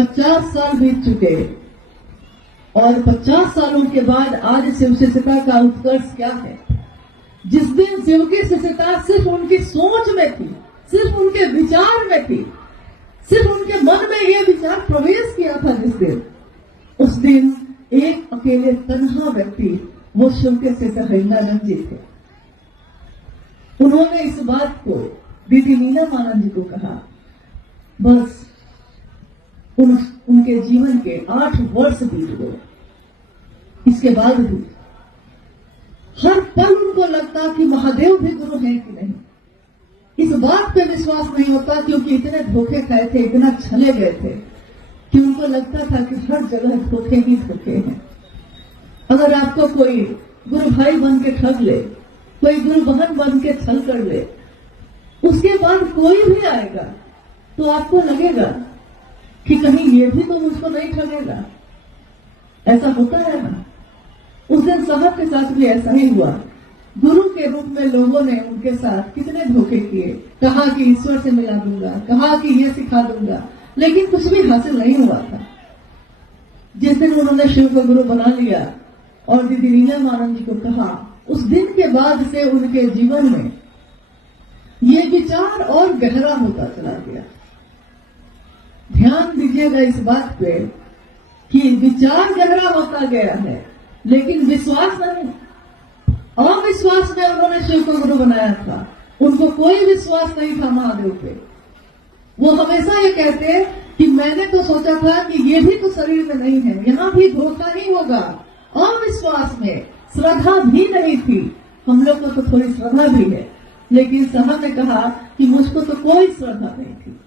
50 साल बीत चुके और 50 सालों के बाद आज शिव शिष्यता का उत्कर्ष क्या है। जिस दिन शिव की शिष्यता सिर्फ उनकी सोच में थी, सिर्फ उनके विचार में थी, सिर्फ उनके मन में यह विचार प्रवेश किया था, जिस दिन, उस दिन एक अकेले तन्हा व्यक्ति वो शिव के शिष्य हरिनानंद जी थे। उन्होंने इस बात को दीदी नीलमानंद जी को कहा। बस उनके जीवन के 8 वर्ष बीत गए। इसके बाद भी हर पल उनको लगता कि महादेव भी गुरु हैं कि नहीं। इस बात पे विश्वास नहीं होता, क्योंकि इतने धोखे खाए थे, इतना छले गए थे कि उनको लगता था कि हर जगह धोखे ही धोखे हैं। अगर आपको कोई गुरु भाई बन के ठग ले, कोई गुरु बहन बन के छल कर ले, उसके बाद कोई भी आएगा तो आपको लगेगा कि कहीं ये भी तो मुझको नहीं ठगेगा। ऐसा होता है ना। उस दिन साहब के साथ भी ऐसा ही हुआ। गुरु के रूप में लोगों ने उनके साथ कितने धोखे किए। कहा कि ईश्वर से मिला दूंगा, कहा कि ये सिखा दूंगा, लेकिन कुछ भी हासिल नहीं हुआ था। जिस दिन उन्होंने शिव को गुरु बना लिया और दीदी नीलमानंद जी को कहा, उस दिन के बाद से उनके जीवन में ये विचार और गहरा होता चला गया। ध्यान दीजिएगा इस बात पे कि विचार गहरा होता गया है, लेकिन विश्वास नहीं। अविश्वास में उन्होंने शिव को गुरु बनाया था। उनको कोई विश्वास नहीं था महादेव पे। वो हमेशा ये कहते कि मैंने तो सोचा था कि ये भी तो शरीर में नहीं है, यहाँ भी धोखा ही होगा। अविश्वास में श्रद्धा भी नहीं थी। हम लोग को तो थोड़ी श्रद्धा भी है, लेकिन साहब ने कहा कि मुझको तो कोई श्रद्धा नहीं थी।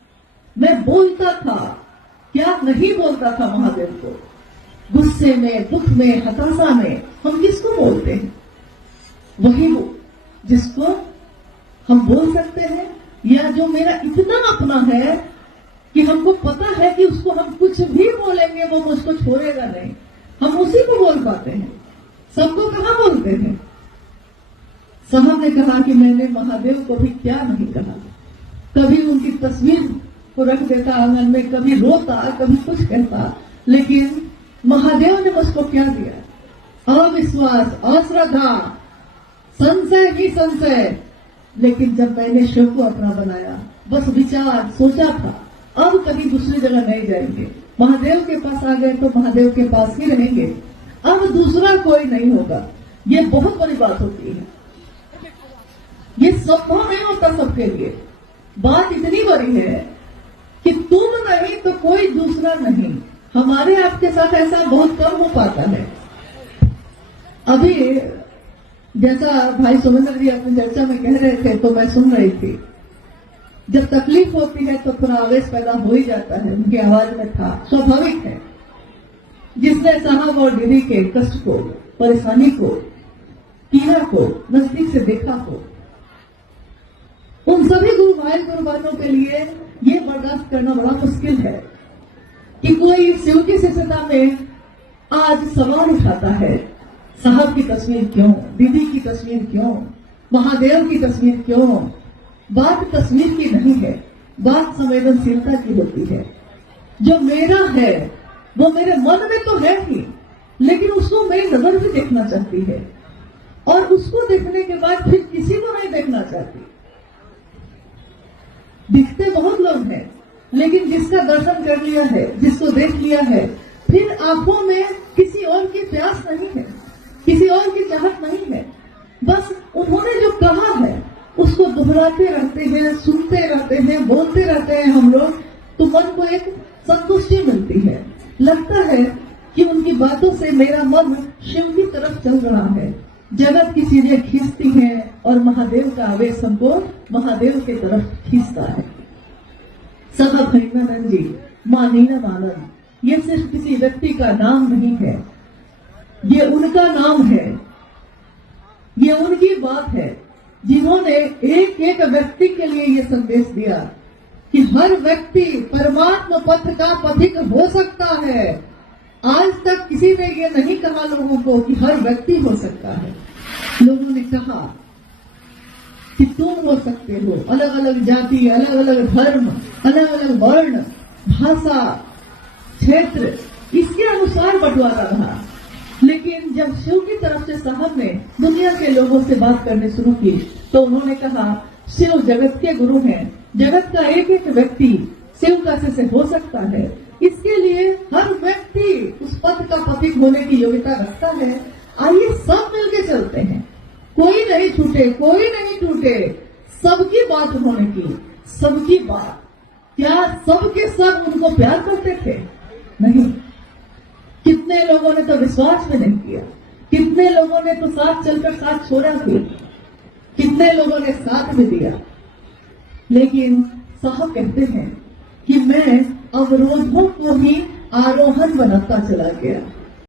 मैं बोलता था, क्या नहीं बोलता था महादेव को। गुस्से में, दुख में, हताशा में हम किसको बोलते हैं? वही वो जिसको हम बोल सकते हैं, या जो मेरा इतना अपना है कि हमको पता है कि उसको हम कुछ भी बोलेंगे वो मुझको छोड़ेगा नहीं, हम उसी को बोल पाते हैं। सबको कहाँ बोलते हैं। साहब ने कहा कि मैंने महादेव को भी क्या नहीं कहा। कभी उनकी तस्वीर को रख देता आंगन में, कभी रोता, कभी कुछ कहता, लेकिन महादेव ने मुझको क्या दिया? अविश्वास, अश्रद्धा, संशय ही संशय। लेकिन जब मैंने शिव को अपना बनाया, बस विचार सोचा था अब कहीं दूसरी जगह नहीं जाएंगे, महादेव के पास आ गए तो महादेव के पास ही रहेंगे, अब दूसरा कोई नहीं होगा। ये बहुत बड़ी बात होती है। ये संभव नहीं होता सबके लिए। बात इतनी बड़ी है कि तुम नहीं तो कोई दूसरा नहीं। हमारे आपके साथ ऐसा बहुत कम हो पाता है। अभी जैसा भाई सुमेंद्र जी अपनी चर्चा में कह रहे थे तो मैं सुन रही थी। जब तकलीफ होती है तो थोड़ा आवेश पैदा हो ही जाता है, उनकी आवाज में था, स्वाभाविक है। जिसने साहब और दीदी के कष्ट को, परेशानी को, पीड़ा को नजदीक से देखा हो, उन सभी गुरु भाई गुरु बहनों के लिए ये बर्दाश्त करना बड़ा मुश्किल है कि कोई शिव की शिष्यता में आज सवाल उठाता है, साहब की तस्वीर क्यों, दीदी की तस्वीर क्यों, महादेव की तस्वीर क्यों। बात तस्वीर की नहीं है, बात संवेदनशीलता की होती है। जो मेरा है वो मेरे मन में तो है ही, लेकिन उसको मेरी नजर भी देखना चाहती है, और उसको देखने के बाद फिर किसी को नहीं देखना चाहती। दिखते बहुत लोग हैं, लेकिन जिसका दर्शन कर लिया है, जिसको देख लिया है, फिर आंखों में किसी और की प्यास नहीं है, किसी और की चाहत नहीं है। बस उन्होंने जो कहा है उसको दोहराते रहते हैं, सुनते रहते हैं, बोलते रहते हैं हम लोग, तो मन को एक संतुष्टि मिलती है। लगता है कि उनकी बातों से मेरा मन शिव की तरफ चल रहा है, जगत की चीजें खींचती हैं और महादेव का आवेश हमको महादेव की तरफ खींचता है। साहब हरिनानंद जी, मां नीलमानंद, ये सिर्फ किसी व्यक्ति का नाम नहीं है, ये उनका नाम है, ये उनकी बात है, जिन्होंने एक एक व्यक्ति के लिए ये संदेश दिया कि हर व्यक्ति परमात्मा पथ का पथिक हो सकता है। आज तक किसी ने ये नहीं कहा लोगों को कि हर व्यक्ति हो सकता है। लोगों ने कहा कि तुम हो सकते हो, अलग अलग जाति, अलग अलग धर्म, अलग अलग वर्ण, भाषा, क्षेत्र, इसके अनुसार बंटवारा रहा। लेकिन जब शिव की तरफ से साहब ने दुनिया के लोगों से बात करनी शुरू की तो उन्होंने कहा, शिव जगत के गुरु हैं, जगत का एक एक व्यक्ति शिव का शिष्य हो सकता है। इसके लिए हर व्यक्ति उस पद का पथिक होने की योग्यता रखता है। आइए सब मिलके चलते हैं, कोई नहीं छूटे, कोई नहीं टूटे, सबकी बात उन्होंने की, सबकी बात। क्या सबके सब उनको प्यार करते थे? नहीं। कितने लोगों ने तो विश्वास में नहीं किया, कितने लोगों ने तो साथ चलकर साथ छोड़ा भी, कितने लोगों ने साथ भी दिया। लेकिन साहब कहते हैं कि मैं अवरोधों को ही आरोहण बनाता चला गया।